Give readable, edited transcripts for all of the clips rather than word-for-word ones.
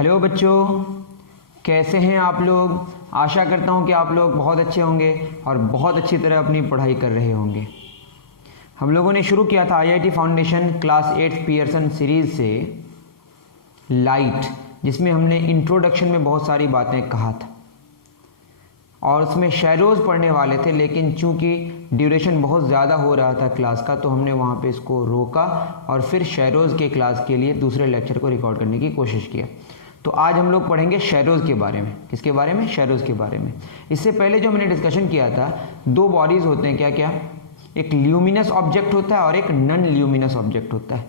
Hello बच्चों, कैसे हैं आप लोग। आशा करता हूं कि आप लोग बहुत अच्छे होंगे और बहुत अच्छी तरह अपनी पढ़ाई कर रहे होंगे। हम लोगों ने शुरू किया था IIT foundation class 8 Pearson series से लाइट, जिसमें हमने इंट्रोडक्शन में बहुत सारी बातें कहा था और उसमें शैडोज़ पढ़ने वाले थे, लेकिन चूंकि ड्यूरेशन बहुत ज़्यादा हो रहा था क्लास का तो हमने वहाँ पे इसको रोका और फिर शैडोज़ के क्लास के लिए दूसरे लेक्चर को रिकॉर्ड करने की कोशिश किया। तो आज हम लोग पढ़ेंगे शैडोज़ के बारे में। किसके बारे में? शैडोज़ के बारे में। इससे पहले जो हमने डिस्कशन किया था, दो बॉडीज़ होते हैं, क्या क्या, एक ल्यूमिनस ऑब्जेक्ट होता है और एक नॉन ल्यूमिनस ऑब्जेक्ट होता है।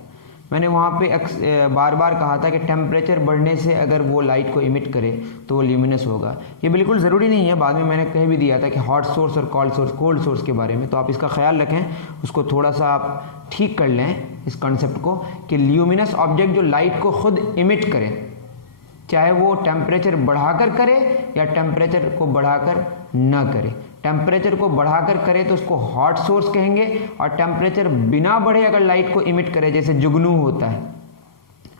मैंने वहाँ पे बार बार कहा था कि टेम्परेचर बढ़ने से अगर वो लाइट को इमिट करे तो वो ल्यूमिनस होगा। ये बिल्कुल ज़रूरी नहीं है, बाद में मैंने कहीं भी दिया था कि हॉट सोर्स और कोल्ड सोर्स के बारे में, तो आप इसका ख्याल रखें, उसको थोड़ा सा आप ठीक कर लें इस कॉन्सेप्ट को कि ल्यूमिनस ऑब्जेक्ट जो लाइट को खुद इमिट करे, चाहे वो टेम्परेचर बढ़ाकर करे या टेम्परेचर को बढ़ाकर न करे। टेम्परेचर को बढ़ाकर करे तो उसको हॉट सोर्स कहेंगे, और टेम्परेचर बिना बढ़े अगर लाइट को इमिट करे, जैसे जुगनू होता है,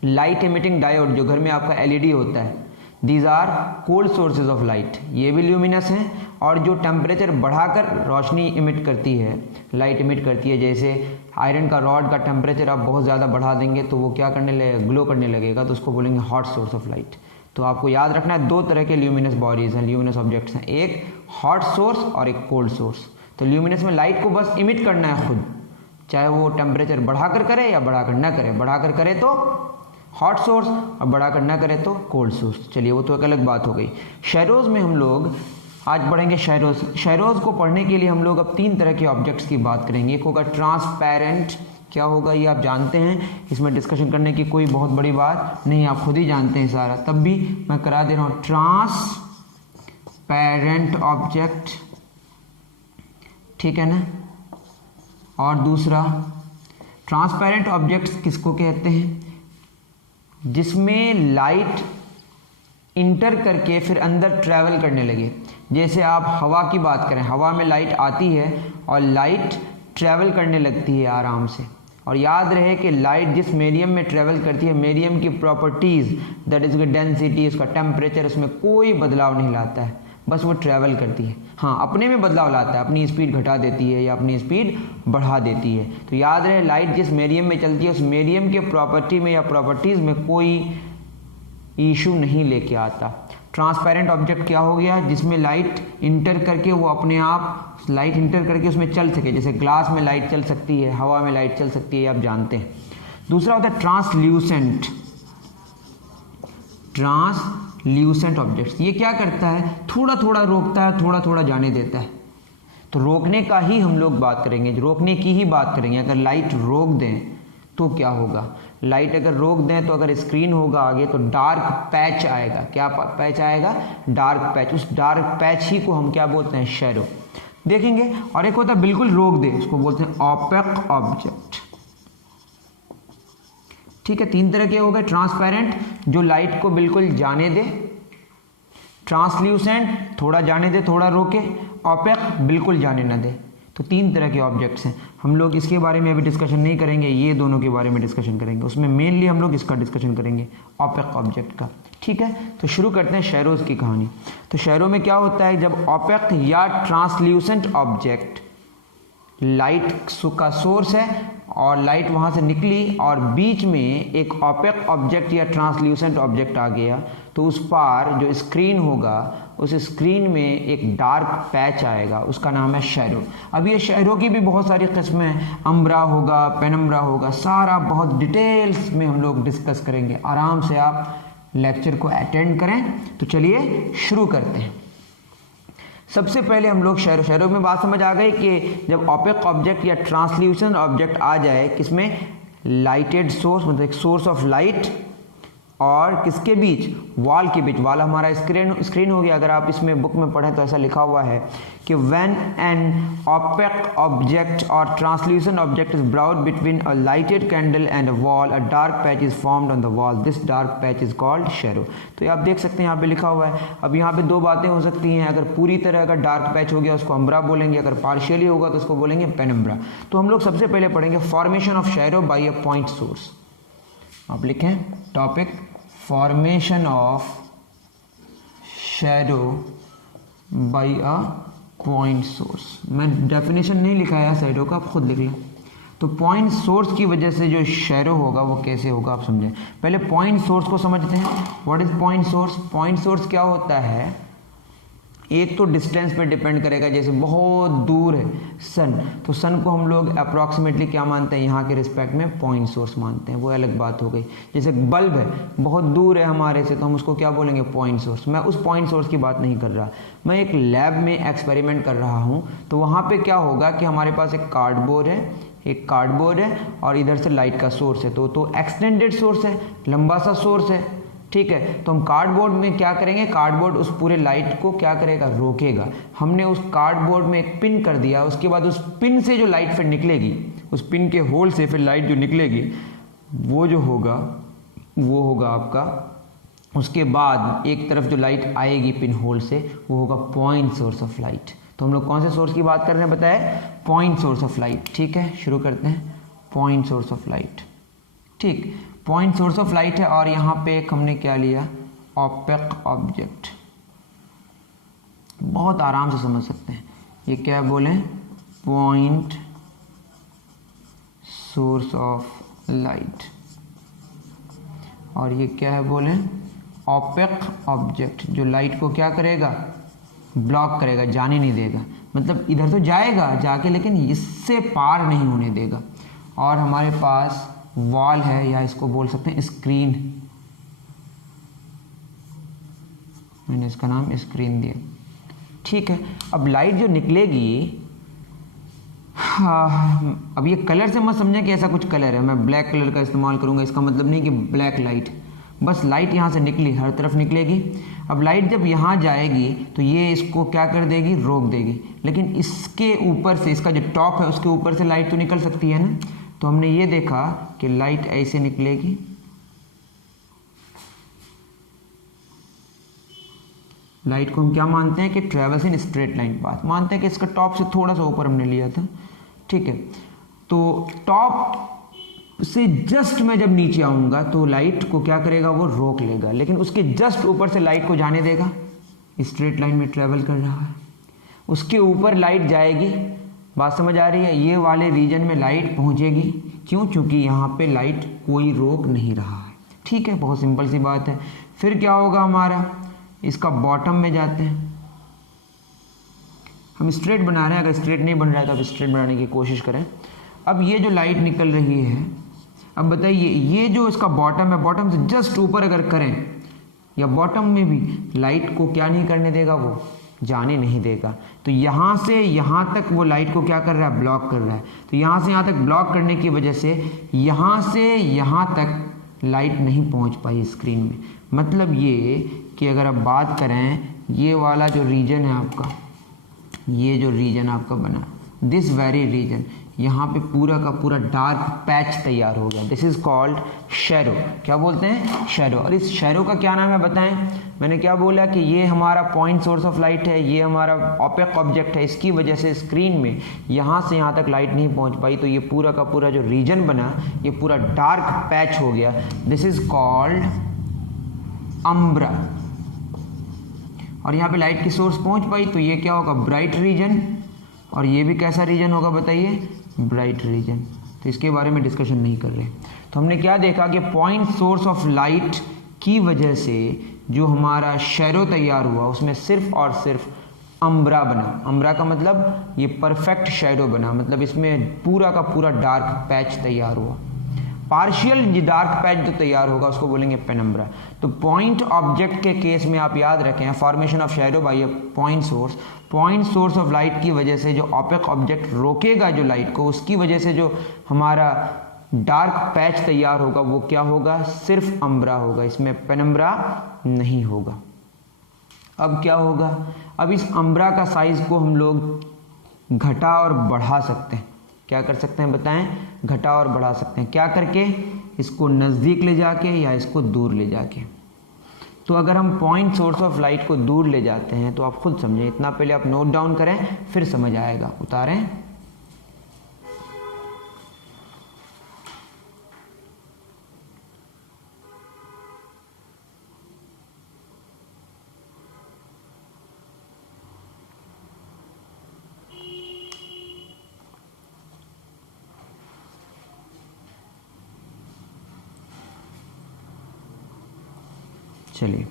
लाइट इमिटिंग डायोड जो घर में आपका एलईडी होता है, these are cold sources of light, ये भी ल्यूमिनस हैं। और जो टेम्परेचर बढ़ाकर रोशनी इमिट करती है, लाइट इमिट करती है, जैसे आयरन का रॉड का टेम्परेचर आप बहुत ज़्यादा बढ़ा देंगे तो वो क्या करने लगेगा, ग्लो करने लगेगा, तो उसको बोलेंगे हॉट सोर्स ऑफ लाइट। तो आपको याद रखना है, दो तरह के ल्यूमिनस बॉडीज़ हैं, ल्यूमिनस ऑब्जेक्ट्स हैं, एक हॉट सोर्स और एक कोल्ड सोर्स। तो ल्यूमिनस में लाइट को बस इमिट करना है खुद, चाहे वो टेम्परेचर बढ़ाकर करे या बढ़ाकर न करे। बढ़ाकर करे तो हॉट सोर्स और बढ़ाकर न करे तो कोल्ड सोर्स। चलिए, वो तो एक अलग बात हो गई। शैडोज़ में हम लोग आज पढ़ेंगे शैडोज़। शैडोज़ को पढ़ने के लिए हम लोग अब तीन तरह के ऑब्जेक्ट्स की बात करेंगे। एक होगा ट्रांसपेरेंट, क्या होगा ये आप जानते हैं, इसमें डिस्कशन करने की कोई बहुत बड़ी बात नहीं, आप खुद ही जानते हैं सारा, तब भी मैं करा दे रहा हूँ। ट्रांसपेरेंट ऑब्जेक्ट, ठीक है ना। और दूसरा, ट्रांसपेरेंट ऑब्जेक्ट्स किसको कहते हैं? जिसमें लाइट इंटर करके फिर अंदर ट्रैवल करने लगे। जैसे आप हवा की बात करें, हवा में लाइट आती है और लाइट ट्रैवल करने लगती है आराम से। और याद रहे कि लाइट जिस मीडियम में ट्रैवल करती है, मीडियम की प्रॉपर्टीज़, दैट इज़ डेंसिटी, उसका टेम्परेचर, उसमें कोई बदलाव नहीं लाता है, बस वो ट्रैवल करती है। हाँ, अपने में बदलाव लाता है, अपनी स्पीड घटा देती है या अपनी स्पीड बढ़ा देती है। तो याद रहे, लाइट जिस मीडियम में चलती है उस मीडियम के प्रॉपर्टी में या प्रॉपर्टीज़ में कोई इशू नहीं लेके आता। ट्रांसपेरेंट ऑब्जेक्ट क्या हो गया? जिसमें लाइट इंटर करके वो अपने आप लाइट इंटर करके उसमें चल सके। जैसे ग्लास में लाइट चल सकती है, हवा में लाइट चल सकती है, आप जानते हैं। दूसरा होता है ट्रांसल्यूसेंट। ट्रांसल्यूसेंट ऑब्जेक्ट्स, ये क्या करता है? थोड़ा थोड़ा रोकता है, थोड़ा थोड़ा जाने देता है। तो रोकने का ही हम लोग बात करेंगे, रोकने की ही बात करेंगे। अगर लाइट रोक दें तो क्या होगा? लाइट अगर रोक दें तो अगर स्क्रीन होगा आगे तो डार्क पैच आएगा। क्या पैच आएगा? Dark patch. उस डार्क पैच ही को हम क्या बोलते हैं? शैडो। देखेंगे। और एक होता है बिल्कुल रोक दे, उसको बोलते हैं ऑपेक ऑब्जेक्ट। ठीक है, तीन तरह के हो गए। ट्रांसपेरेंट, जो लाइट को बिल्कुल जाने दे, ट्रांसल्यूसेंट, थोड़ा जाने दे थोड़ा रोके, ऑपेक, बिल्कुल जाने ना दे। तो तीन तरह के ऑब्जेक्ट्स हैं। हम लोग इसके बारे में अभी डिस्कशन नहीं करेंगे, ये दोनों के बारे में डिस्कशन करेंगे। उसमें मेनली हम लोग इसका डिस्कशन करेंगे, ऑपेक ऑब्जेक्ट का। ठीक है, तो शुरू करते हैं शैडोज़ की कहानी। तो शैडो में क्या होता है? जब ऑपेक या ट्रांसल्यूसेंट ऑब्जेक्ट, लाइट का सोर्स है और लाइट वहाँ से निकली और बीच में एक ऑपेक ऑब्जेक्ट या ट्रांसल्यूसेंट ऑब्जेक्ट आ गया, तो उस पार जो स्क्रीन होगा, उस स्क्रीन में एक डार्क पैच आएगा, उसका नाम है शैडो। अब ये शैडो की भी बहुत सारी किस्में हैं, अम्ब्रा होगा, पेनम्ब्रा होगा, सारा बहुत डिटेल्स में हम लोग डिस्कस करेंगे। आराम से आप लेक्चर को अटेंड करें। तो चलिए शुरू करते हैं। सबसे पहले हम लोग शैडो में बात समझ आ गई कि जब ऑपेक ऑब्जेक्ट या ट्रांसल्यूसेंट ऑब्जेक्ट आ जाए, किसमें? लाइटेड सोर्स, मतलब एक सोर्स ऑफ लाइट और किसके बीच? वॉल के बीच। वॉल हमारा स्क्रीन हो गया। अगर आप इसमें बुक में पढ़ें तो ऐसा लिखा हुआ है कि व्हेन एन ऑपेक ऑब्जेक्ट और translucent object is brought between a lighted candle and a wall, a dark patch is formed on the wall, this dark patch is called shadow. तो ये आप देख सकते हैं, यहाँ पे लिखा हुआ है। अब यहाँ पे दो बातें हो सकती हैं। अगर पूरी तरह अगर डार्क पैच हो गया उसको अम्ब्रा बोलेंगे, अगर पार्शियली होगा तो उसको बोलेंगे पेनम्ब्रा। तो हम लोग सबसे पहले पढ़ेंगे formation of shadow by a point source. आप लिखें topic formation of shadow by a point source. मैं डेफिनेशन नहीं लिखा है शैडो का, आप खुद लिख लें। तो पॉइंट सोर्स की वजह से जो शैडो होगा वो कैसे होगा आप समझें। पहले पॉइंट सोर्स को समझते हैं। What is point source? Point source क्या होता है, एक तो डिस्टेंस पे डिपेंड करेगा, जैसे बहुत दूर है सन, तो सन को हम लोग अप्रॉक्सीमेटली क्या मानते हैं, यहाँ के रिस्पेक्ट में पॉइंट सोर्स मानते हैं, वो अलग बात हो गई। जैसे बल्ब है, बहुत दूर है हमारे से, तो हम उसको क्या बोलेंगे, पॉइंट सोर्स। मैं उस पॉइंट सोर्स की बात नहीं कर रहा, मैं एक लैब में एक्सपेरिमेंट कर रहा हूँ। तो वहाँ पे क्या होगा कि हमारे पास एक कार्डबोर्ड है और इधर से लाइट का सोर्स है, तो एक्सटेंडेड सोर्स है, लंबा सा सोर्स है, ठीक है। तो हम कार्डबोर्ड में क्या करेंगे, कार्डबोर्ड उस पूरे लाइट को क्या करेगा, रोकेगा। हमने उस कार्डबोर्ड में एक पिन कर दिया, उसके बाद उस पिन से जो लाइट फिर निकलेगी, उस पिन के होल से फिर लाइट जो निकलेगी वो जो होगा वो होगा आपका, उसके बाद एक तरफ जो लाइट आएगी पिन होल से वो होगा पॉइंट सोर्स ऑफ लाइट। तो हम लोग कौन से सोर्स की बात कर रहे हैं बताए, पॉइंट सोर्स ऑफ लाइट। ठीक है, शुरू करते हैं। पॉइंट सोर्स ऑफ लाइट, ठीक, पॉइंट सोर्स ऑफ लाइट है। और यहाँ पे एक हमने क्या लिया, ऑपेक ऑब्जेक्ट। बहुत आराम से समझ सकते हैं, ये क्या है बोले, पॉइंट सोर्स ऑफ लाइट। और ये क्या है बोले, ऑपेक ऑब्जेक्ट, जो लाइट को क्या करेगा, ब्लॉक करेगा, जाने नहीं देगा। मतलब इधर तो जाएगा जाके, लेकिन इससे पार नहीं होने देगा। और हमारे पास वॉल है, या इसको बोल सकते हैं स्क्रीन, मैंने इसका नाम स्क्रीन दिया। ठीक है, अब लाइट जो निकलेगी, हाँ, अब ये कलर से मत समझें कि ऐसा कुछ कलर है, मैं ब्लैक कलर का इस्तेमाल करूंगा, इसका मतलब नहीं कि ब्लैक लाइट, बस लाइट यहाँ से निकली, हर तरफ निकलेगी। अब लाइट जब यहाँ जाएगी तो ये इसको क्या कर देगी, रोक देगी। लेकिन इसके ऊपर से, इसका जो टॉप है उसके ऊपर से लाइट तो निकल सकती है ना। तो हमने ये देखा कि लाइट ऐसे निकलेगी, लाइट को हम क्या मानते हैं कि travels in straight line path, मानते हैं कि इसका टॉप से थोड़ा सा ऊपर हमने लिया था। ठीक है, तो टॉप से जस्ट मैं जब नीचे आऊंगा तो लाइट को क्या करेगा, वो रोक लेगा, लेकिन उसके जस्ट ऊपर से लाइट को जाने देगा, स्ट्रेट लाइन में ट्रेवल कर रहा है। उसके ऊपर लाइट जाएगी, बात समझ आ रही है, ये वाले रीजन में लाइट पहुंचेगी, क्यों, क्योंकि यहाँ पे लाइट कोई रोक नहीं रहा है। ठीक है, बहुत सिंपल सी बात है। फिर क्या होगा हमारा, इसका बॉटम में जाते हैं, हम स्ट्रेट बना रहे हैं, अगर स्ट्रेट नहीं बन रहा है तो आप स्ट्रेट बनाने की कोशिश करें। अब ये जो लाइट निकल रही है, अब बताइए ये जो इसका बॉटम है, बॉटम से जस्ट ऊपर अगर करें या बॉटम में भी, लाइट को क्या नहीं करने देगा, वो जाने नहीं देगा। तो यहाँ से यहाँ तक वो लाइट को क्या कर रहा है, ब्लॉक कर रहा है। तो यहाँ से यहाँ तक ब्लॉक करने की वजह से यहाँ से यहाँ तक लाइट नहीं पहुँच पाई स्क्रीन में। मतलब ये कि अगर आप बात करें, ये वाला जो रीजन है आपका, ये जो रीजन आपका बना, दिस वेरी रीजन, यहाँ पे पूरा का पूरा डार्क पैच तैयार हो गया। This is called shadow. क्या बोलते हैं, शैडो। और इस शैडो का क्या नाम है बताएं। मैंने क्या बोला कि ये हमारा पॉइंट सोर्स ऑफ लाइट है, ये हमारा ऑपेक ऑब्जेक्ट है, इसकी वजह से स्क्रीन में यहाँ से यहाँ तक लाइट नहीं पहुँच पाई, तो ये पूरा का पूरा जो रीजन बना, ये पूरा डार्क पैच हो गया। This is called umbra. और यहाँ पे लाइट की सोर्स पहुँच पाई, तो ये क्या होगा, ब्राइट रीजन। और ये भी कैसा रीजन होगा बताइए, ब्राइट रीजन। तो इसके बारे में डिस्कशन नहीं कर रहे। तो हमने क्या देखा कि पॉइंट सोर्स ऑफ लाइट की वजह से जो हमारा शैडो तैयार हुआ, उसमें सिर्फ और सिर्फ अम्ब्रा बना। अम्ब्रा का मतलब ये परफेक्ट शैडो बना, मतलब इसमें पूरा का पूरा डार्क पैच तैयार हुआ। पार्शियल डार्क पैच जो तैयार होगा उसको बोलेंगे पेनम्ब्रा। तो पॉइंट ऑब्जेक्ट के केस में आप याद रखें, formation of shadow by a point source, point source of light की वजह से जो ऑपेक ऑब्जेक्ट रोकेगा जो लाइट को, उसकी वजह से जो हमारा डार्क पैच तैयार होगा वो क्या होगा, सिर्फ अम्ब्रा होगा, इसमें पेनम्ब्रा नहीं होगा। अब क्या होगा, अब इस अम्ब्रा का साइज को हम लोग घटा और बढ़ा सकते हैं। क्या कर सकते हैं बताएं, घटा और बढ़ा सकते हैं। क्या करके, इसको नज़दीक ले जाके या इसको दूर ले जाके। तो अगर हम पॉइंट सोर्स ऑफ लाइट को दूर ले जाते हैं तो आप खुद समझें, इतना पहले आप नोट डाउन करें फिर समझ आएगा। उतारें, चलिए,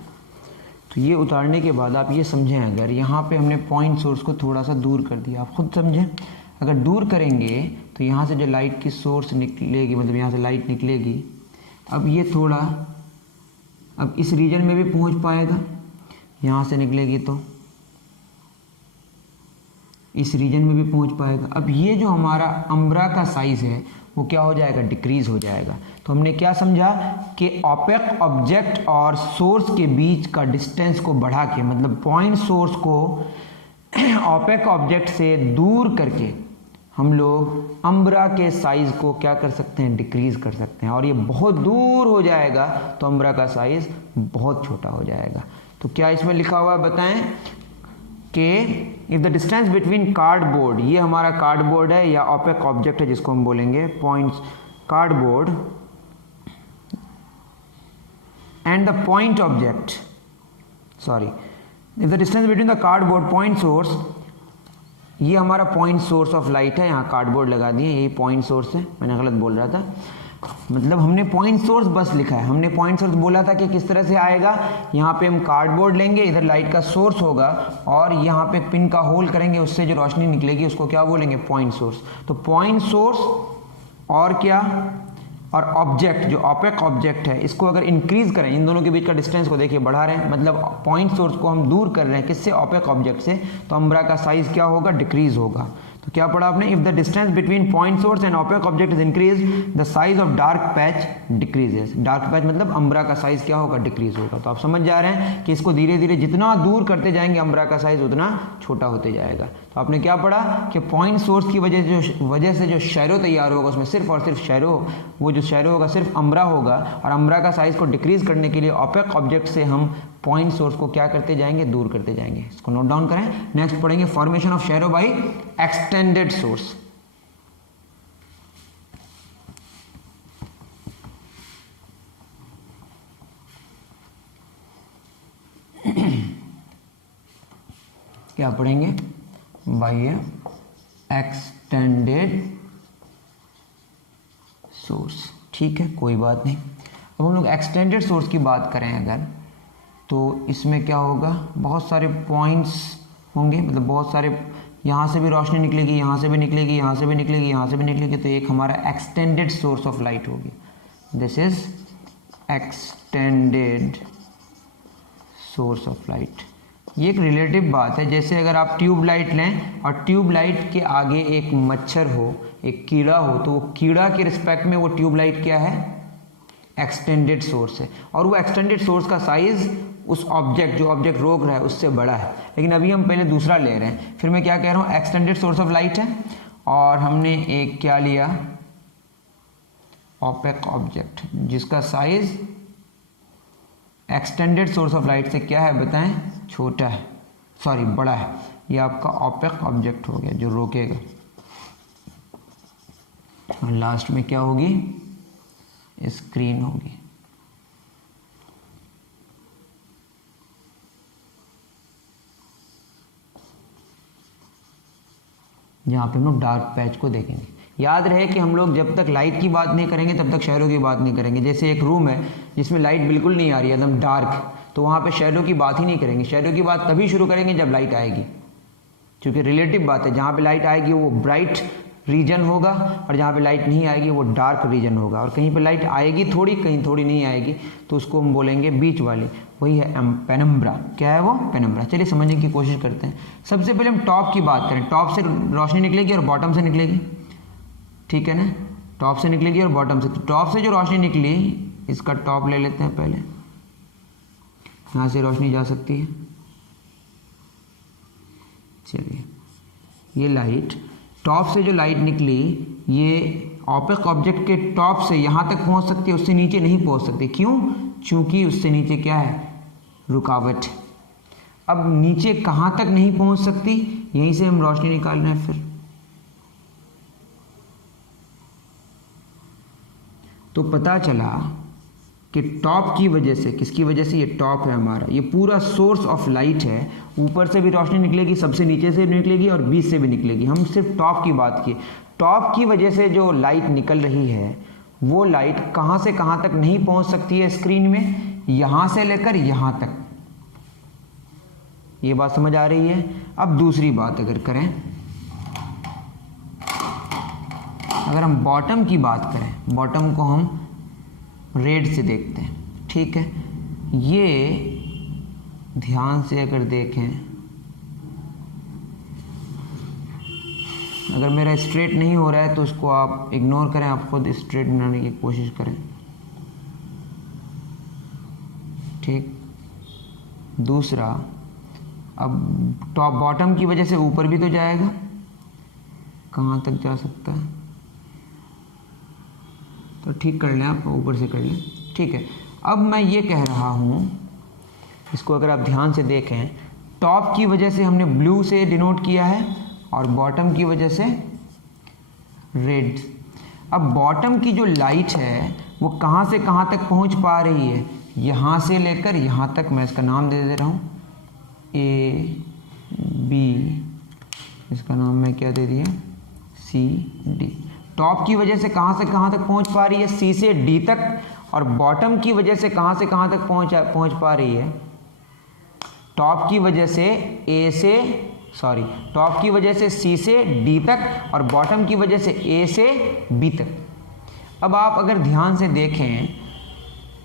तो ये उतारने के बाद आप ये समझें, अगर यहाँ पे हमने पॉइंट सोर्स को थोड़ा सा दूर कर दिया, आप खुद समझें, अगर दूर करेंगे तो यहाँ से जो लाइट की सोर्स निकलेगी, मतलब यहाँ से लाइट निकलेगी, अब ये थोड़ा अब इस रीजन में भी पहुँच पाएगा, यहाँ से निकलेगी तो इस रीजन में भी पहुँच पाएगा। अब ये जो हमारा अम्ब्रा का साइज़ है वो क्या हो जाएगा, डिक्रीज़ हो जाएगा। तो हमने क्या समझा कि ओपेक ऑब्जेक्ट और सोर्स के बीच का डिस्टेंस को बढ़ा के, मतलब पॉइंट सोर्स को ओपेक ऑब्जेक्ट से दूर करके हम लोग अम्ब्रा के साइज़ को क्या कर सकते हैं, डिक्रीज़ कर सकते हैं। और ये बहुत दूर हो जाएगा तो अम्ब्रा का साइज़ बहुत छोटा हो जाएगा। तो क्या इसमें लिखा हुआ है बताएं कि if the distance between cardboard, ये हमारा कार्डबोर्ड है या ओपेक ऑब्जेक्ट है जिसको हम बोलेंगे points, cardboard and the point object, sorry, if the distance between the cardboard point source, ये हमारा पॉइंट सोर्स ऑफ लाइट है, यहाँ कार्डबोर्ड लगा दिए, यही पॉइंट सोर्स है, मैंने गलत बोल रहा था, मतलब हमने पॉइंट सोर्स बस लिखा है, हमने पॉइंट सोर्स बोला था कि किस तरह से आएगा, यहाँ पे हम कार्डबोर्ड लेंगे, इधर लाइट का सोर्स होगा और यहाँ पे पिन का होल करेंगे, उससे जो रोशनी निकलेगी उसको क्या बोलेंगे, पॉइंट सोर्स। तो पॉइंट सोर्स और क्या, और ऑब्जेक्ट, जो ओपेक ऑब्जेक्ट है, इसको अगर इंक्रीज करें, इन दोनों के बीच का डिस्टेंस को देखिए बढ़ा रहे हैं, मतलब पॉइंट सोर्स को हम दूर कर रहे हैं किससे, ओपेक ऑब्जेक्ट से, तो अम्ब्रा का साइज क्या होगा, डिक्रीज होगा। तो क्या पढ़ा आपने, if the distance between point source and opaque object is increase, the size of dark patch decreases. Dark patch मतलब अम्ब्रा का साइज क्या होगा, डिक्रीज होगा। तो आप समझ जा रहे हैं कि इसको धीरे धीरे जितना दूर करते जाएंगे अम्ब्रा का साइज उतना छोटा होते जाएगा। तो आपने क्या पढ़ा कि पॉइंट सोर्स की वजह से जो शैरो तैयार होगा उसमें सिर्फ और सिर्फ शैरो, वो जो शैरो होगा सिर्फ अम्ब्रा होगा, और अम्ब्रा का साइज को डिक्रीज करने के लिए ओपेक ऑब्जेक्ट से हम पॉइंट सोर्स को क्या करते जाएंगे, दूर करते जाएंगे। इसको नोट डाउन करें। नेक्स्ट पढ़ेंगे formation of shadow by extended source. क्या पढ़ेंगे, बाय एक्सटेंडेड सोर्स। ठीक है, कोई बात नहीं। अब हम लोग एक्सटेंडेड सोर्स की बात करें अगर, तो इसमें क्या होगा, बहुत सारे पॉइंट्स होंगे, मतलब बहुत सारे, यहाँ से भी रोशनी निकलेगी, यहाँ से भी निकलेगी, यहाँ से भी निकलेगी, यहाँ से भी निकलेगी, तो एक हमारा एक्सटेंडेड सोर्स ऑफ लाइट होगी। This is extended source of light. ये एक रिलेटिव बात है, जैसे अगर आप ट्यूब लाइट लें और ट्यूब लाइट के आगे एक मच्छर हो, एक कीड़ा हो, तो वो कीड़ा के रिस्पेक्ट में वो ट्यूब लाइट क्या है, एक्सटेंडेड सोर्स है, और वो एक्सटेंडेड सोर्स का साइज उस ऑब्जेक्ट, जो ऑब्जेक्ट रोक रहा है उससे बड़ा है। लेकिन अभी हम पहले दूसरा ले रहे हैं। फिर मैं क्या कह रहा हूँ, एक्सटेंडेड सोर्स ऑफ लाइट है और हमने एक क्या लिया, ओपेक ऑब्जेक्ट, जिसका size extended source of light से क्या है बताएं, छोटा है, सॉरी बड़ा है। ये आपका ओपेक ऑब्जेक्ट हो गया जो रोकेगा। और लास्ट में क्या होगी, स्क्रीन होगी। जहाँ पे हम लोग डार्क पैच को देखेंगे। याद रहे कि हम लोग जब तक लाइट की बात नहीं करेंगे तब तक शैडो की बात नहीं करेंगे। जैसे एक रूम है जिसमें लाइट बिल्कुल नहीं आ रही है, एकदम डार्क, तो वहाँ पे शैडो की बात ही नहीं करेंगे। शैडो की बात तभी शुरू करेंगे जब लाइट आएगी, क्योंकि रिलेटिव बात है। जहाँ पे लाइट आएगी वो ब्राइट रीजन होगा और जहाँ पे लाइट नहीं आएगी वो डार्क रीजन होगा। और कहीं पे लाइट आएगी थोड़ी, कहीं थोड़ी नहीं आएगी, तो उसको हम बोलेंगे बीच वाली, वही है पेनम्ब्रा। क्या है वो, पेनम्ब्रा। चलिए समझने की कोशिश करते हैं। सबसे पहले हम टॉप की बात करें। टॉप से रोशनी निकलेगी और बॉटम से निकलेगी, ठीक है ना, टॉप से निकलेगी और बॉटम से। तो टॉप से जो रोशनी निकली, इसका टॉप ले लेते हैं पहले, यहाँ से रोशनी जा सकती है। चलिए, ये लाइट, टॉप से जो लाइट निकली, ये ओपेक ऑब्जेक्ट के टॉप से यहाँ तक पहुँच सकती है, उससे नीचे नहीं पहुँच सकती। क्यों? चूंकि उससे नीचे क्या है, रुकावट। अब नीचे कहाँ तक नहीं पहुँच सकती, यहीं से हम रोशनी निकाल रहे हैं। फिर तो पता चला कि टॉप की वजह से, किसकी वजह से, ये टॉप है हमारा, ये पूरा सोर्स ऑफ लाइट है। ऊपर से भी रोशनी निकलेगी, सबसे नीचे से भी निकलेगी और बीच से भी निकलेगी। हम सिर्फ टॉप की बात की। टॉप की वजह से जो लाइट निकल रही है, वो लाइट कहाँ से कहाँ तक नहीं पहुँच सकती है स्क्रीन में, यहां से लेकर यहां तक। ये बात समझ आ रही है। अब दूसरी बात अगर करें, अगर हम बॉटम की बात करें, बॉटम को हम रेड से देखते हैं, ठीक है। ये ध्यान से अगर देखें, अगर मेरा स्ट्रेट नहीं हो रहा है तो उसको आप इग्नोर करें, आप खुद स्ट्रेट बनाने की कोशिश करें, ठीक। दूसरा, अब टॉप बॉटम की वजह से ऊपर भी तो जाएगा, कहाँ तक जा सकता है, तो ठीक कर लें, आप ऊपर से कर लें, ठीक है। अब मैं ये कह रहा हूँ, इसको अगर आप ध्यान से देखें, टॉप की वजह से हमने ब्लू से डिनोट किया है और बॉटम की वजह से रेड। अब बॉटम की जो लाइट है वो कहाँ से कहाँ तक पहुँच पा रही है, यहाँ से लेकर यहाँ तक। मैं इसका नाम दे रहा हूँ ए बी, इसका नाम मैं क्या दे दिया, सी डी। टॉप की वजह से कहाँ तक पहुँच पा रही है, सी से डी तक, और बॉटम की वजह से कहाँ तक पहुँच पा रही है, टॉप की वजह से ए से, सॉरी, टॉप की वजह से सी से डी तक और बॉटम की वजह से ए से बी तक। अब आप अगर ध्यान से देखें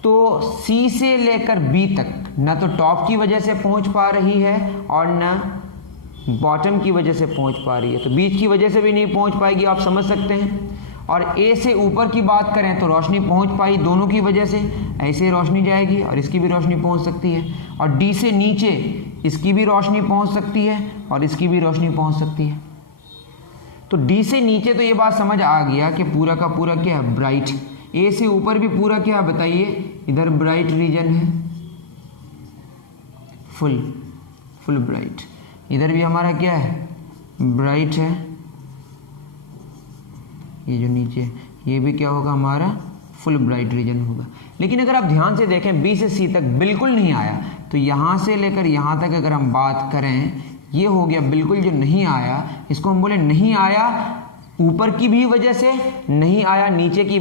तो सी से लेकर बी तक ना तो टॉप की वजह से पहुंच पा रही है और ना बॉटम की वजह से पहुंच पा रही है, तो बीच की वजह से भी नहीं पहुंच पाएगी, आप समझ सकते हैं। और ए से ऊपर की बात करें तो रोशनी पहुंच पाई दोनों की वजह से, ऐसे रोशनी जाएगी और इसकी भी रोशनी पहुंच सकती है। और डी से नीचे इसकी भी रोशनी पहुंच सकती है और इसकी भी रोशनी पहुंच सकती है। तो डी से नीचे तो ये बात समझ आ गया कि पूरा का पूरा क्या है, ब्राइट। ए से ऊपर भी पूरा क्या है बताइए, इधर ब्राइट रीजन है, फुल ब्राइट। इधर भी हमारा क्या है, ब्राइट है। ये जो नीचे ये भी क्या होगा, हमारा फुल ब्राइट रीजन होगा। लेकिन अगर आप ध्यान से देखें, बी से सी तक बिल्कुल नहीं आया, तो यहाँ से लेकर यहाँ तक अगर हम बात करें, ये हो गया बिल्कुल जो नहीं आया। इसको हम बोले नहीं आया ऊपर की भी वजह से, नहीं आया नीचे की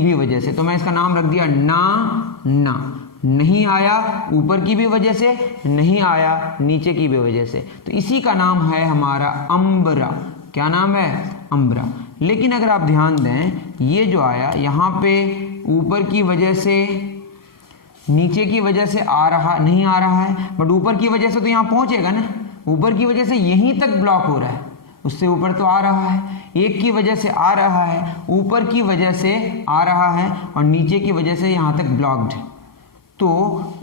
भी वजह से। तो मैं इसका नाम रख दिया ना। नहीं आया ऊपर की भी वजह से, नहीं आया नीचे की भी वजह से, तो इसी का नाम है हमारा अम्ब्रा। क्या नाम है, अम्ब्रा। लेकिन अगर आप ध्यान दें, ये जो आया यहाँ पे ऊपर की वजह से, नीचे की वजह से नहीं आ रहा है, बट ऊपर की वजह से तो यहाँ पहुँचेगा ना। ऊपर की वजह से यहीं तक ब्लॉक हो रहा है, उससे ऊपर तो आ रहा है। एक की वजह से आ रहा है, ऊपर की वजह से आ रहा है और नीचे की वजह से यहाँ तक ब्लॉक्ड है। तो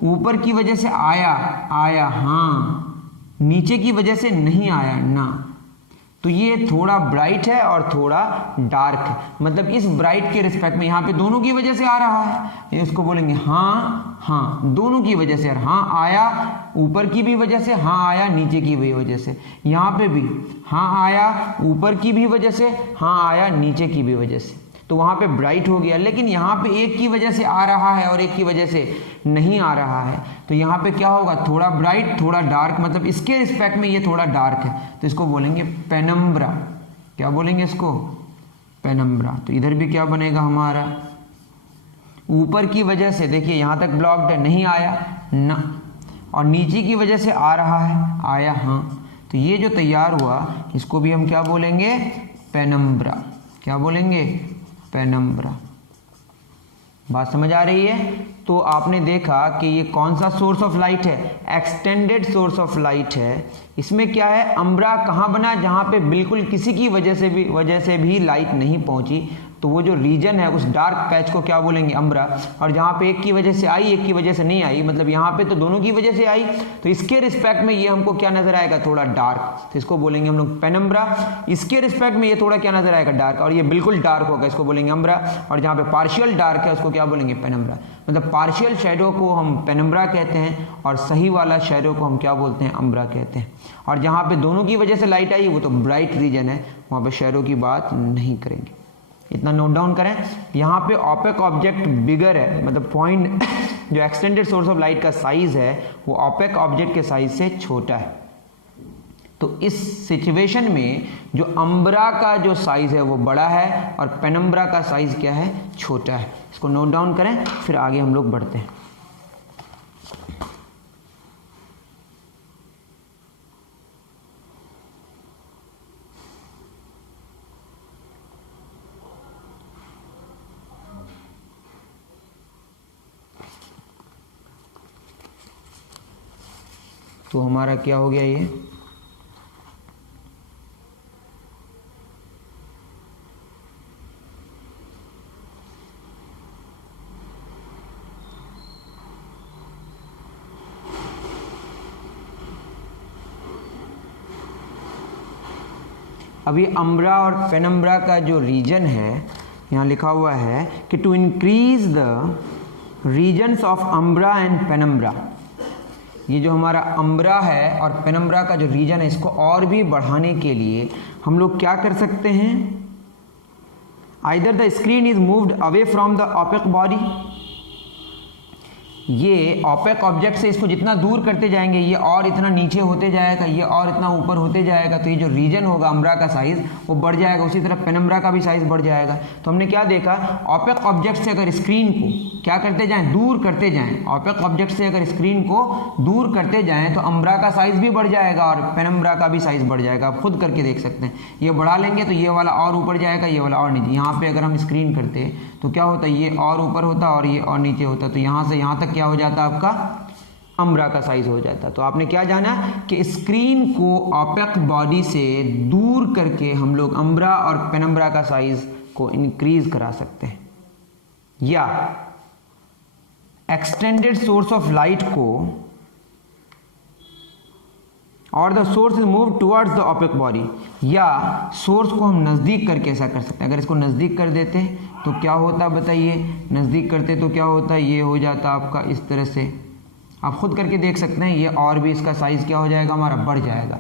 ऊपर की वजह से आया हाँ, नीचे की वजह से नहीं आया ना। तो ये थोड़ा ब्राइट है और थोड़ा डार्क है, मतलब इस ब्राइट के रिस्पेक्ट में यहाँ पे दोनों की वजह से आ रहा है, इसको बोलेंगे हाँ, दोनों की वजह से। हाँ आया ऊपर की भी वजह से, हाँ आया नीचे की भी वजह से। यहाँ पे भी हाँ आया ऊपर की भी वजह से, हाँ आया नीचे की भी वजह से, तो वहाँ पे ब्राइट हो गया। लेकिन यहाँ पे एक की वजह से आ रहा है और एक की वजह से नहीं आ रहा है, तो यहाँ पे क्या होगा, थोड़ा ब्राइट थोड़ा डार्क, मतलब इसके रिस्पेक्ट में ये थोड़ा डार्क है, तो इसको बोलेंगे पेनम्ब्रा। क्या बोलेंगे इसको, पेनम्ब्रा। तो इधर भी क्या बनेगा हमारा, ऊपर की वजह से देखिए यहाँ तक ब्लॉक्ड है, नहीं आया ना, और नीचे की वजह से आ रहा है, आया हाँ। तो ये जो तैयार हुआ इसको भी हम क्या बोलेंगे, पेनम्ब्रा। क्या बोलेंगे, पेनम्ब्रा। बात समझ आ रही है। तो आपने देखा कि ये कौन सा सोर्स ऑफ लाइट है, एक्सटेंडेड सोर्स ऑफ लाइट है। इसमें क्या है, अम्ब्रा कहाँ बना, जहाँ पे बिल्कुल किसी की वजह से भी लाइट नहीं पहुँची, तो वो जो रीजन है उस डार्क पैच को क्या बोलेंगे, अम्ब्रा। और जहाँ पे एक की वजह से आई एक की वजह से नहीं आई, मतलब यहाँ पे तो दोनों की वजह से आई, तो इसके रिस्पेक्ट में ये हमको क्या नजर आएगा, थोड़ा डार्क, तो इसको बोलेंगे हम लोग पेनम्ब्रा। इसके रिस्पेक्ट में ये थोड़ा क्या नजर आएगा, डार्क, और ये बिल्कुल डार्क होगा, इसको बोलेंगे अम्ब्रा। और जहाँ पे पार्शियल डार्क है उसको क्या बोलेंगे, पेनम्ब्रा। मतलब पार्शियल शैडो को हम पेनम्ब्रा कहते हैं और सही वाला शैडो को हम क्या बोलते हैं, अम्ब्रा कहते हैं। और जहाँ पे दोनों की वजह से लाइट आई वो तो ब्राइट रीजन है, वहाँ पे शैडो की बात नहीं करेंगे। इतना नोट डाउन करें। यहाँ पे ऑपेक ऑब्जेक्ट बिगर है, मतलब पॉइंट जो एक्सटेंडेड सोर्स ऑफ लाइट का साइज है वो ऑपेक ऑब्जेक्ट के साइज से छोटा है। तो इस सिचुएशन में जो अम्ब्रा का जो साइज है वो बड़ा है और पेनम्ब्रा का साइज क्या है, छोटा है। इसको नोट डाउन करें, फिर आगे हम लोग बढ़ते हैं। तो हमारा क्या हो गया ये, अभी अम्ब्रा और पेनम्ब्रा का जो रीजन है यहाँ लिखा हुआ है कि to increase the regions of umbra and penumbra, ये जो हमारा अम्ब्रा है और पेनम्ब्रा का जो रीजन है इसको और भी बढ़ाने के लिए हम लोग क्या कर सकते हैं, either the screen is moved away from the opaque body, ये ओपेक ऑब्जेक्ट से इसको जितना दूर करते जाएंगे ये और इतना नीचे होते जाएगा, ये और इतना ऊपर होते जाएगा, तो ये जो रीजन होगा अम्ब्रा का साइज वो बढ़ जाएगा, उसी तरह पेनम्ब्रा का भी साइज बढ़ जाएगा। तो हमने क्या देखा, ओपेक ऑब्जेक्ट से अगर स्क्रीन को क्या करते जाएं, दूर करते जाएं, ओपेक ऑब्जेक्ट से अगर स्क्रीन को दूर करते जाएं तो अम्ब्रा का साइज भी बढ़ जाएगा और पेनम्ब्रा का भी साइज बढ़ जाएगा। आप खुद करके देख सकते हैं, ये बढ़ा लेंगे तो ये वाला और ऊपर जाएगा, ये वाला और नीचे। यहाँ पे अगर हम स्क्रीन करते तो क्या होता, ये और ऊपर होता और ये और नीचे होता, तो यहाँ से यहाँ तक क्या हो जाता, आपका अम्ब्रा का साइज हो जाता। तो आपने क्या जाना कि स्क्रीन को ओपेक बॉडी से दूर करके हम लोग अम्ब्रा और पेनम्ब्रा का साइज को इंक्रीज करा सकते हैं, या एक्सटेंडेड सोर्स ऑफ लाइट को और the source is move towards the opaque body, या सोर्स को हम नज़दीक करके ऐसा कर सकते हैं। अगर इसको नज़दीक कर देते तो क्या होता बताइए, नज़दीक करते तो क्या होता, ये हो जाता आपका इस तरह से, आप खुद करके देख सकते हैं, ये और भी इसका साइज़ क्या हो जाएगा, हमारा बढ़ जाएगा।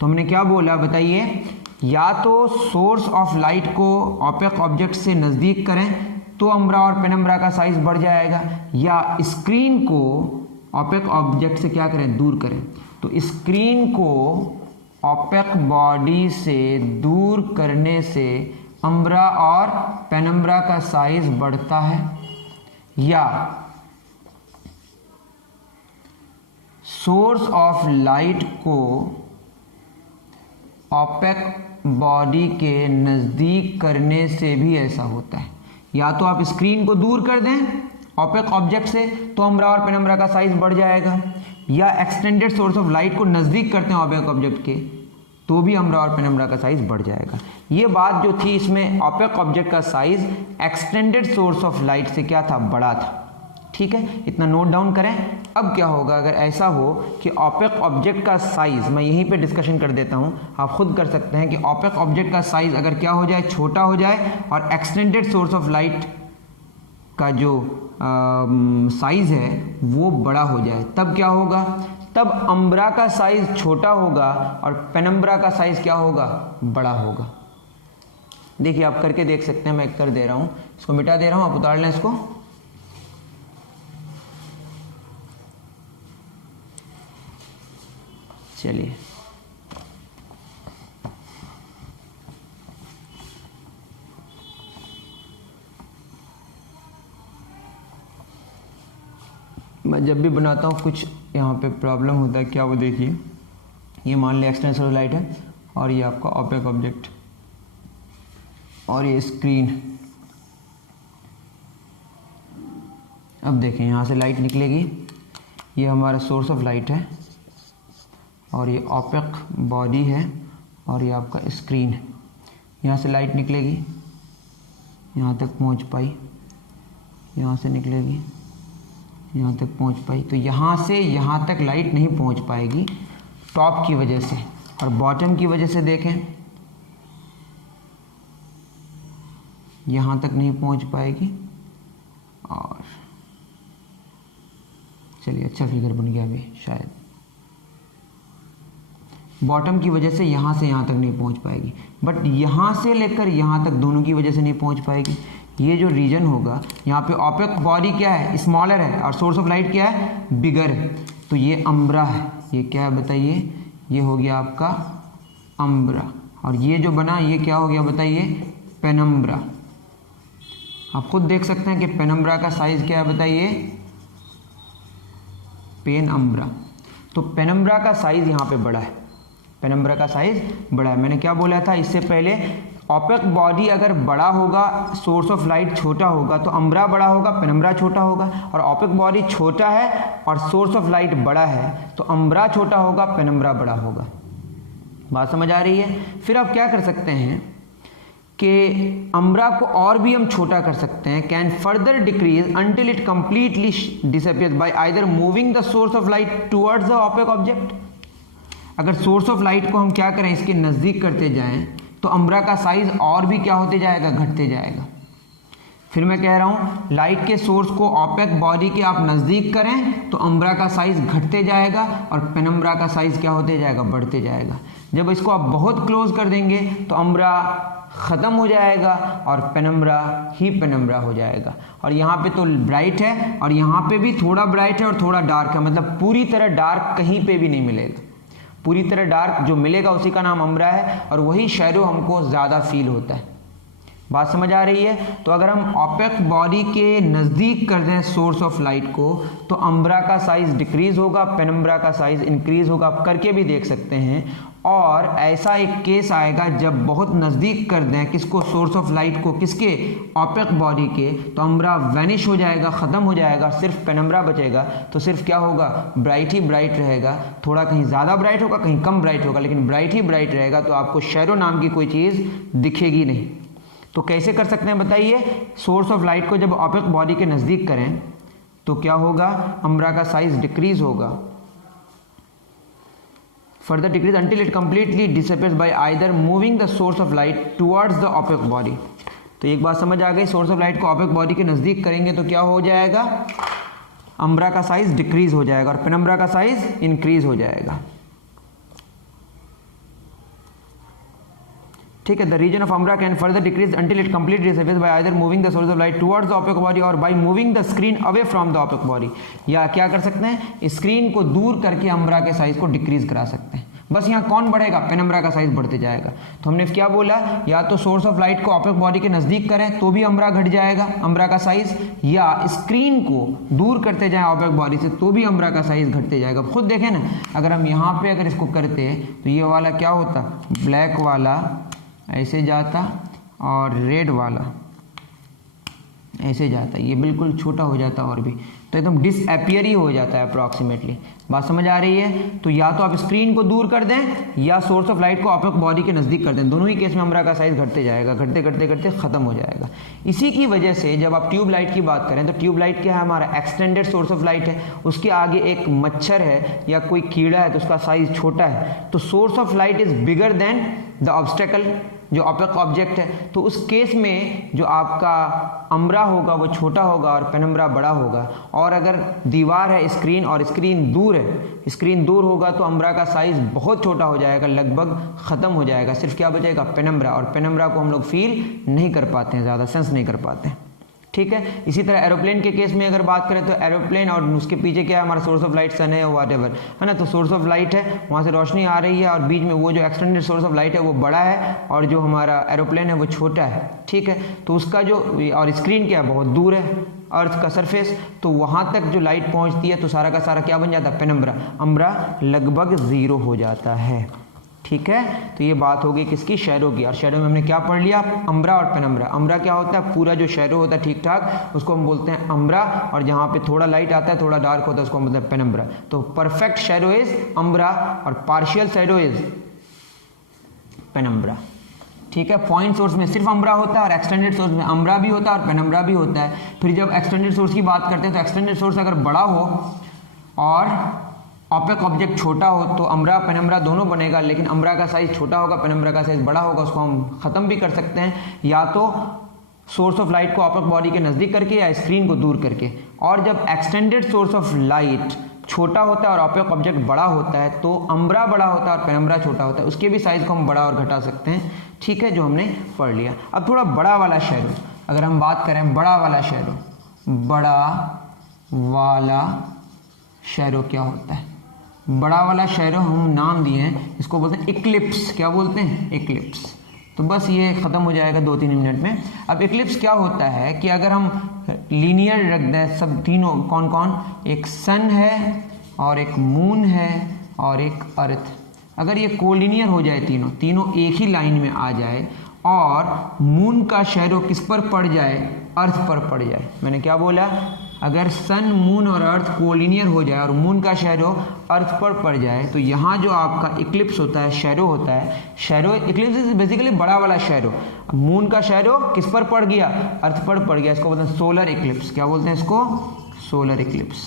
तो हमने क्या बोला बताइए, या तो सोर्स ऑफ लाइट को ओपेक ऑब्जेक्ट से नज़दीक करें तो अम्ब्रा और पेनम्ब्रा का साइज बढ़ जाएगा, या स्क्रीन को ओपेक ऑब्जेक्ट से क्या करें, दूर करें। तो स्क्रीन को ओपेक बॉडी से दूर करने से अम्ब्रा और पेनम्ब्रा का साइज बढ़ता है, या सोर्स ऑफ लाइट को ओपेक बॉडी के नज़दीक करने से भी ऐसा होता है। या तो आप स्क्रीन को दूर कर दें ओपेक ऑब्जेक्ट से तो अम्ब्रा और पेनम्ब्रा का साइज बढ़ जाएगा, या एक्सटेंडेड सोर्स ऑफ लाइट को नज़दीक करते हैं ओपेक ऑब्जेक्ट के तो भी अम्ब्रा और पेनम्ब्रा का साइज बढ़ जाएगा। ये बात जो थी इसमें ओपेक ऑब्जेक्ट का size extended source of light से क्या था, बड़ा था। ठीक है, इतना नोट डाउन करें। अब क्या होगा अगर ऐसा हो कि ओपेक ऑब्जेक्ट का साइज, मैं यहीं पे डिस्कशन कर देता हूं, आप खुद कर सकते हैं कि ओपेक ऑब्जेक्ट का साइज अगर क्या हो जाए, छोटा हो जाए और एक्सटेंडेड सोर्स ऑफ लाइट का जो साइज है वो बड़ा हो जाए, तब क्या होगा, तब अम्ब्रा का साइज छोटा होगा और पेनम्ब्रा का साइज क्या होगा, बड़ा होगा। देखिए आप करके देख सकते हैं, मैं कर दे रहा हूं, इसको मिटा दे रहा हूं, आप उतार लें इसको। चलिए मैं जब भी बनाता हूँ कुछ यहाँ पे प्रॉब्लम होता है, क्या वो देखिए, ये मान लिया एक्सटेंडेड सोर्स लाइट है और ये आपका ओपेक ऑब्जेक्ट और ये स्क्रीन। अब देखें यहाँ से लाइट निकलेगी, ये हमारा सोर्स ऑफ लाइट है और ये ओपेक बॉडी है और ये आपका स्क्रीन है। यहाँ से लाइट निकलेगी, यहाँ तक पहुँच पाई, यहाँ से निकलेगी, यहाँ तक पहुँच पाई, तो यहाँ से यहाँ तक लाइट नहीं पहुँच पाएगी टॉप की वजह से, और बॉटम की वजह से देखें यहाँ तक नहीं पहुँच पाएगी। और चलिए अच्छा फिगर बन गया अभी, शायद बॉटम की वजह से यहाँ तक नहीं पहुँच पाएगी, बट यहाँ से लेकर यहाँ तक दोनों की वजह से नहीं पहुँच पाएगी। ये जो रीजन होगा यहाँ पे ओपेक बॉडी क्या है, स्मॉलर है, और सोर्स ऑफ लाइट क्या है, बिगर है, तो ये अम्ब्रा है। ये क्या है बताइए, ये हो गया आपका अम्ब्रा, और ये जो बना ये क्या हो गया बताइए, पेनम्ब्रा। आप खुद देख सकते हैं कि पेनम्ब्रा का साइज क्या है बताइए, पेनम्ब्रा। तो पेनम्ब्रा का साइज यहाँ पे बड़ा है, पेनम्ब्रा का साइज बड़ा है। मैंने क्या बोला था इससे पहले, ओपेक बॉडी अगर बड़ा होगा, सोर्स ऑफ लाइट छोटा होगा, तो अम्ब्रा बड़ा होगा, पेनम्ब्रा छोटा होगा। और ओपेक बॉडी छोटा है और सोर्स ऑफ लाइट बड़ा है, तो अम्ब्रा छोटा होगा, पेनम्ब्रा बड़ा होगा। बात समझ आ रही है? फिर आप क्या कर सकते हैं कि अम्ब्रा को और भी हम छोटा कर सकते हैं। Can further decrease until it completely disappears by either moving the source of light towards the opaque object. अगर सोर्स ऑफ लाइट को हम क्या करें, इसके नज़दीक करते जाएं, तो अम्ब्रा का साइज और भी क्या होते जाएगा, घटते जाएगा। फिर मैं कह रहा हूं, लाइट के सोर्स को ओपेक बॉडी के आप नज़दीक करें तो अम्ब्रा का साइज घटते जाएगा और पेनम्ब्रा का साइज क्या होते जाएगा, बढ़ते जाएगा। जब इसको आप बहुत क्लोज कर देंगे तो अम्ब्रा ख़त्म हो जाएगा और पेनम्ब्रा ही पेनम्ब्रा हो जाएगा। और यहाँ पे तो ब्राइट है और यहाँ पे भी थोड़ा ब्राइट है और थोड़ा डार्क है, मतलब पूरी तरह डार्क कहीं पे भी नहीं मिलेगा। पूरी तरह डार्क जो मिलेगा उसी का नाम अम्ब्रा है और वही शैडो हमको ज़्यादा फील होता है। बात समझ आ रही है? तो अगर हम ओपेक बॉडी के नज़दीक कर दें सोर्स ऑफ लाइट को तो अम्ब्रा का साइज डिक्रीज होगा, पेनम्ब्रा का साइज इंक्रीज होगा। आप करके भी देख सकते हैं। और ऐसा एक केस आएगा जब बहुत नज़दीक कर दें किसको, सोर्स ऑफ लाइट को, किसके, ओपेक बॉडी के, तो अम्ब्रा वैनिश हो जाएगा, ख़त्म हो जाएगा, सिर्फ पेनम्ब्रा बचेगा। तो सिर्फ क्या होगा, ब्राइट ही ब्राइट रहेगा। थोड़ा कहीं ज़्यादा ब्राइट होगा, कहीं कम ब्राइट होगा, लेकिन ब्राइट ही ब्राइट रहेगा। तो आपको शैडो नाम की कोई चीज़ दिखेगी नहीं। तो कैसे कर सकते हैं बताइए? सोर्स ऑफ लाइट को जब ओपेक बॉडी के नज़दीक करें तो क्या होगा, अम्ब्रा का साइज डिक्रीज होगा, further decrease until it completely disappears by either moving the source of light towards the opaque body. तो एक बात समझ आ गई, सोर्स ऑफ लाइट को ओपेक बॉडी के नज़दीक करेंगे तो क्या हो जाएगा, अम्ब्रा का साइज डिक्रीज हो जाएगा और पेनम्ब्रा का साइज इंक्रीज हो जाएगा। ठीक है। The region of umbra can further decrease until it completely disappears by either moving the source of light towards the opaque body और by moving the screen away from the opaque body. या क्या कर सकते हैं, screen को दूर करके umbra के साइज को डिक्रीज करा सकते हैं। बस यहाँ कौन बढ़ेगा, पेनम्ब्रा का साइज बढ़ते जाएगा। तो हमने क्या बोला, या तो सोर्स ऑफ लाइट को ओपेक बॉडी के नज़दीक करें तो भी अम्ब्रा घट जाएगा, अम्ब्रा का साइज, या स्क्रीन को दूर करते जाएं ओपेक बॉडी से तो भी अम्ब्रा का साइज घटते जाएगा। खुद देखें ना, अगर हम यहाँ पे अगर इसको करते तो ये वाला क्या होता, ब्लैक वाला ऐसे जाता और रेड वाला ऐसे जाता, ये बिल्कुल छोटा हो जाता और भी, तो एकदम डिसअपियर ही हो जाता है अप्रॉक्सीमेटली। बात समझ आ रही है? तो या तो आप स्क्रीन को दूर कर दें या सोर्स ऑफ लाइट को ओपेक बॉडी के नज़दीक कर दें, दोनों ही केस में अम्ब्रा का साइज घटते जाएगा, घटते घटते घटते ख़त्म हो जाएगा। इसी की वजह से जब आप ट्यूब लाइट की बात करें तो ट्यूब लाइट क्या है, हमारा एक्सटेंडेड सोर्स ऑफ लाइट है, उसके आगे एक मच्छर है या कोई कीड़ा है तो उसका साइज छोटा है, तो source of light is bigger than the obstacle, जो ओपेक ऑब्जेक्ट है। तो उस केस में जो आपका अम्ब्रा होगा वो छोटा होगा और पेनम्ब्रा बड़ा होगा। और अगर दीवार है स्क्रीन और स्क्रीन दूर है, स्क्रीन दूर होगा तो अम्ब्रा का साइज बहुत छोटा हो जाएगा, लगभग ख़त्म हो जाएगा, सिर्फ क्या बचेगा, पेनम्ब्रा। और पेनम्ब्रा को हम लोग फील नहीं कर पाते हैं, ज़्यादा सेंस नहीं कर पाते हैं। ठीक है। इसी तरह एरोप्लेन के केस में अगर बात करें तो एरोप्लेन और उसके पीछे क्या है, हमारा सोर्स ऑफ लाइट सन है वॉट एवर है ना, तो सोर्स ऑफ लाइट है, वहाँ से रोशनी आ रही है और बीच में वो जो एक्सटेंडेड सोर्स ऑफ लाइट है वो बड़ा है और जो हमारा एरोप्लेन है वो छोटा है। ठीक है। तो उसका जो, और स्क्रीन क्या है, बहुत दूर है अर्थ का सरफेस, तो वहाँ तक जो लाइट पहुँचती है तो सारा का सारा क्या बन जाता है, पेनम्ब्रा। अम्ब्रा लगभग ज़ीरो हो जाता है। ठीक है। तो ये बात होगी किसकी, शैडो की। और शैडो में हमने क्या पढ़ लिया, अम्ब्रा और पेनम्ब्रा। अम्ब्रा क्या होता है, पूरा जो शैडो होता है ठीक ठाक, उसको हम बोलते हैं अम्ब्रा, और जहाँ पे थोड़ा लाइट आता है, थोड़ा डार्क होता है, उसको हम बोलते हैं पेनम्ब्रा। तो परफेक्ट शैडो इज अम्ब्रा और पार्शियल शैडो इज पेनम्ब्रा। ठीक है। पॉइंट सोर्स में सिर्फ अम्ब्रा होता है और एक्सटेंडेड सोर्स में अम्ब्रा भी होता है और पेनम्ब्रा भी होता है। फिर जब एक्सटेंडेड सोर्स की बात करते हैं तो एक्सटेंडेड सोर्स अगर बड़ा हो और ओपेक ऑब्जेक्ट छोटा हो तो अम्ब्रा पेनम्ब्रा दोनों बनेगा, लेकिन अम्ब्रा का साइज छोटा होगा, पेनम्ब्रा का साइज बड़ा होगा। उसको हम ख़त्म भी कर सकते हैं, या तो सोर्स ऑफ लाइट को ओपेक बॉडी के नज़दीक करके या स्क्रीन को दूर करके। और जब एक्सटेंडेड सोर्स ऑफ लाइट छोटा होता है और ओपेक ऑब्जेक्ट बड़ा होता है तो अम्ब्रा बड़ा होता है और पेनम्ब्रा छोटा होता है, उसके भी साइज़ को हम बड़ा और घटा सकते हैं। ठीक है, जो हमने पढ़ लिया। अब थोड़ा बड़ा वाला शैडो, अगर हम बात करें बड़ा वाला शैडो, बड़ा वाला शैडो क्या होता है, बड़ा वाला शैडो हम नाम दिए हैं, इसको बोलते हैं इक्लिप्स। क्या बोलते हैं, इक्लिप्स। तो बस ये ख़त्म हो जाएगा 2-3 मिनट में। अब इक्लिप्स क्या होता है कि अगर हम लीनियर रख दें सब तीनों, कौन कौन, एक सन है और एक मून है और एक अर्थ, अगर ये कोलिनियर हो जाए, तीनों एक ही लाइन में आ जाए और मून का शैडो किस पर पड़ जाए, अर्थ पर पड़ जाए। मैंने क्या बोला, अगर सन, मून और अर्थ कोलिनियर हो जाए और मून का शैडो अर्थ पर पड़ जाए तो यहाँ जो आपका इक्लिप्स होता है, शैडो होता है, शैडो इक्लिप्स इज बेसिकली बड़ा वाला शैडो। मून का शैडो किस पर पड़ गया, अर्थ पर पड़ गया, इसको बोलते हैं सोलर इक्लिप्स। क्या बोलते हैं इसको, सोलर इक्लिप्स।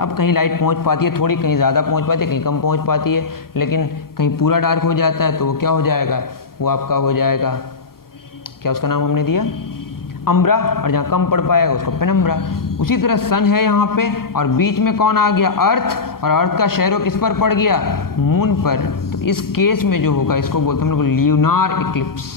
अब कहीं लाइट पहुंच पाती है थोड़ी, कहीं ज़्यादा पहुंच पाती है, कहीं कम पहुंच पाती है, लेकिन कहीं पूरा डार्क हो जाता है तो वो क्या हो जाएगा, वो आपका हो जाएगा, क्या उसका नाम हमने दिया, अम्ब्रा, और जहाँ कम पड़ पाएगा उसको पेनम्ब्रा। उसी तरह सन है यहाँ पे और बीच में कौन आ गया, अर्थ, और अर्थ का शैडो किस पर पड़ गया, मून पर। तो इस केस में जो होगा इसको बोलते हैं हम लोग ल्यूनार इक्लिप्स।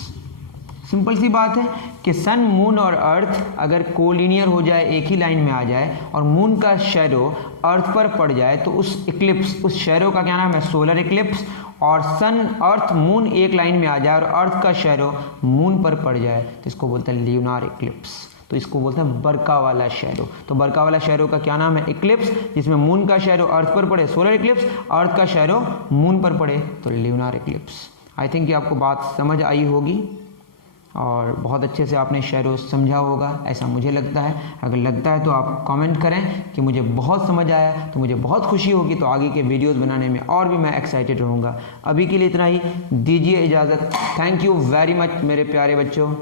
सिंपल सी बात है कि सन, मून और अर्थ अगर कोलिनियर हो जाए, एक ही लाइन में आ जाए, और मून का शैडो अर्थ पर पड़ जाए तो उस इक्लिप्स, उस शैडो का क्या नाम है, सोलर इक्लिप्स। और सन, अर्थ, मून एक लाइन में आ जाए और अर्थ का शैडो मून पर पड़ जाए तो इसको बोलते हैं ल्यूनार इक्लिप्स। तो इसको बोलते हैं बरका वाला शैडो। तो बरका वाला शैडो का क्या नाम है, इक्लिप्स, जिसमें मून का शैडो अर्थ पर पड़े सोलर इक्लिप्स, अर्थ का शैडो मून पर पड़े तो ल्यूनार इक्लिप्स। आई थिंक कि आपको बात समझ आई होगी और बहुत अच्छे से आपने शैडो समझा होगा, ऐसा मुझे लगता है। अगर लगता है तो आप कमेंट करें कि मुझे बहुत समझ आया, तो मुझे बहुत खुशी होगी, तो आगे के वीडियोस बनाने में और भी मैं एक्साइटेड रहूँगा। अभी के लिए इतना ही, दीजिए इजाज़त। थैंक यू वेरी मच मेरे प्यारे बच्चों।